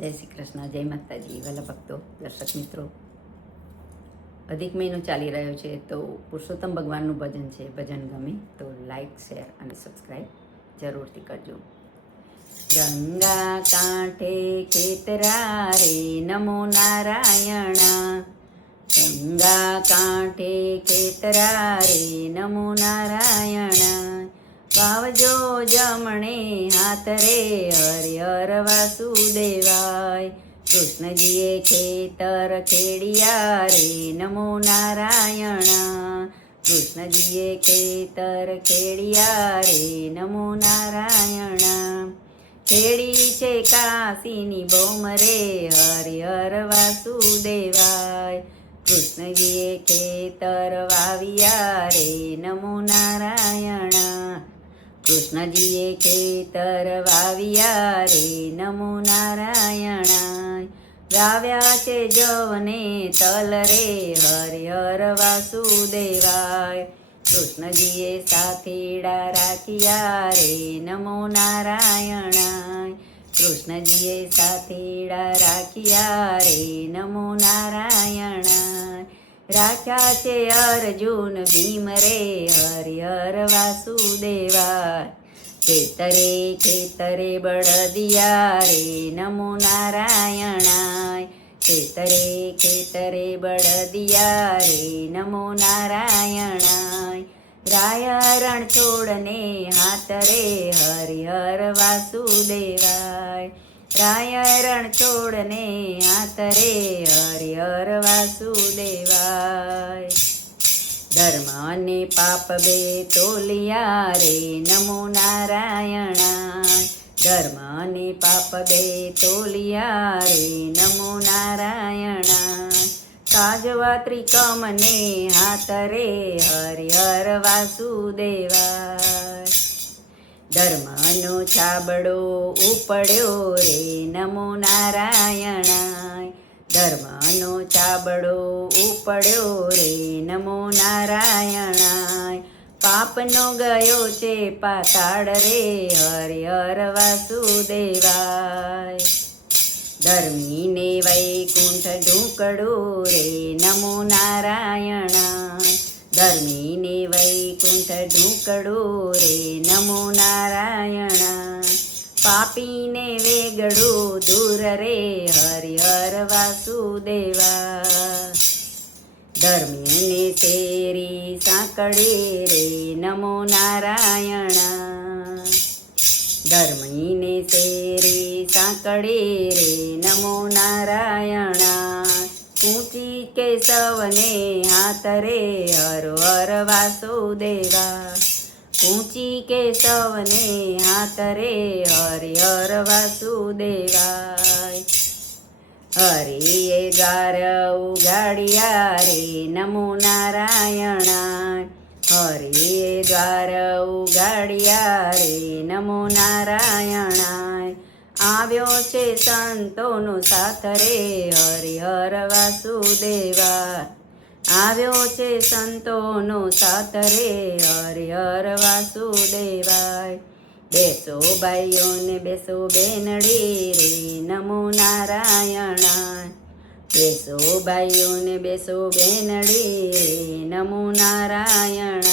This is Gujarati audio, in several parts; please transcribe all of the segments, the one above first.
જય શ્રી કૃષ્ણ, જય માતાજી, વાલા ભક્તો, દર્શક મિત્રો. અધિક મહિનો ચાલી રહ્યો છે તો પુરુષોત્તમ ભગવાનનું ભજન છે. ભજન ગમે તો લાઈક, શેર અને સબસ્ક્રાઈબ જરૂરથી કરજો. ગંગા કાંઠે ખેતરા રે નમો નારાયણ. ગંગા કાંઠે ખેતરા રે નમો નારાયણ. વાવજો જમણે હાથ રે હરિહર વાસુદેવાય. કૃષ્ણજીએ ખેતર ખેડિયા રે નમો નારાયણ. કૃષ્ણજીએ ખેતર ખેડિયા રે નમો નારાયણ. ખેડી છે કાશીની બોમ રે હરિહર વાસુદેવાય. કૃષ્ણજીએ ખેતર વાવ્યા રે નમો નારાયણ. કૃષ્ણજીએ ખેતર વાવ્યા રે નમો નારાયણ. વાવ્યા છે જવને તલ રે હરિહર વાસુદેવાય. કૃષ્ણજીએ સાથીડા રાખ્યા રે નમો નારાયણ. કૃષ્ણજીએ સાથીડા રાખ્યા રે નમો નારાયણ. રાખ્યા છે અર્જુન ભીમ રે હરિહર વાસુદેવાય. ખેતરે ખેતરે બળદિયા રે નમો નારાયણ. ખેતરે ખેતરે બળદિયા રે નમો નારાયણ. રાય રણ છોડને હાથ રે હરિહર વાસુદેવાય. રાય રણ છોડને હાથ રે હરિહર વાસુદેવાય. ધર્મ અને પાપ બે તોલિયા રે નમો નારાયણ. ધર્મ અને પાપ બે તોલિયા રે નમો નારાયણ. કાજવા ત્રિકમને હાથ રે હરિહર વાસુદેવાય. ધર્મનો છાબડો ઉપડ્યો રે નમો નારાયણ. ધર્મનો છાબડો ઉપડ્યો રે નમો નારાયણ. પાપનો ગયો છે પાતાળ રે હરિહર વાસુદેવાય. ધર્મીને વૈકુંઠ ઢૂકડું રે નમો નારાયણ. ધર્મીને વૈકુંઠ ઢૂકડું રે નમો નારાયણ. પાપીને વેગડું દૂર રે હરિહર વાસુદેવા. ધર્મીને શેરી સાંકળે રે નમો નારાયણ. ધર્મીને શેરી સાંકળે રે નમો નારાયણ. ઊંચી કેશવને હાથ રે હરિહર વાસુદેવા. ઊંચી કેશવને હાથ રે હરિહર વાસુદેવાય. હરિએ દ્વાર ઉગાડ્યા રે નમો નારાયણ. હરિએ દ્વાર ઉગાડ્યા રે નમો નારાયણ. આવ્યો છે સંતોનો સાથ રે હરિહર વાસુદેવા. આવ્યો છે સંતોનો સાથ રે હરિહર વાસુદેવાય. બેસો ભાઈઓને બેસો બેનડી રે નમો નારાયણ. બેસો ભાઈઓને બેસો બેનડી રે નમો નારાયણ.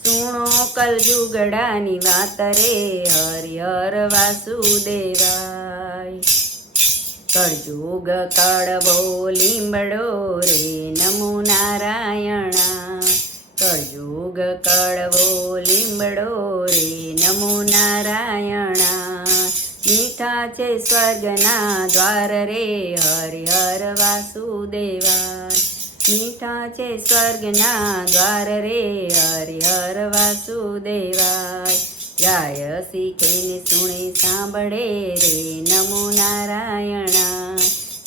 સુણો કલજુગડાની વાત રે હરિહર વાસુદેવાય. કળજુગ કળવો લીંબડો રે નમો નારાયણ. કળજુગ કળવો લીંબડો રે નમો નારાયણ. મીઠા છે સ્વર્ગના દ્વાર રે હરિહર વાસુદેવાય. મીઠા છે સ્વર્ગના દ્વાર રે હરિહર વાસુદેવાય. ગાય શીખેને સુણે સાંભળે રે નમો નારાયણ.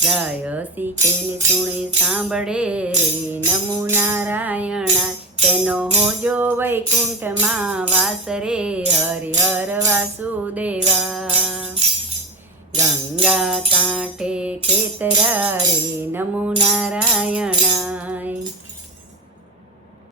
ગાય શીખેને સુણે સાંભળે રે નમો નારાયણ. તેનો હોજો વૈકુંઠમાં વાસ રે હરિહર વાસુદેવા. ગંગા કાંઠે ખેતરા રે નમો નારાયણ.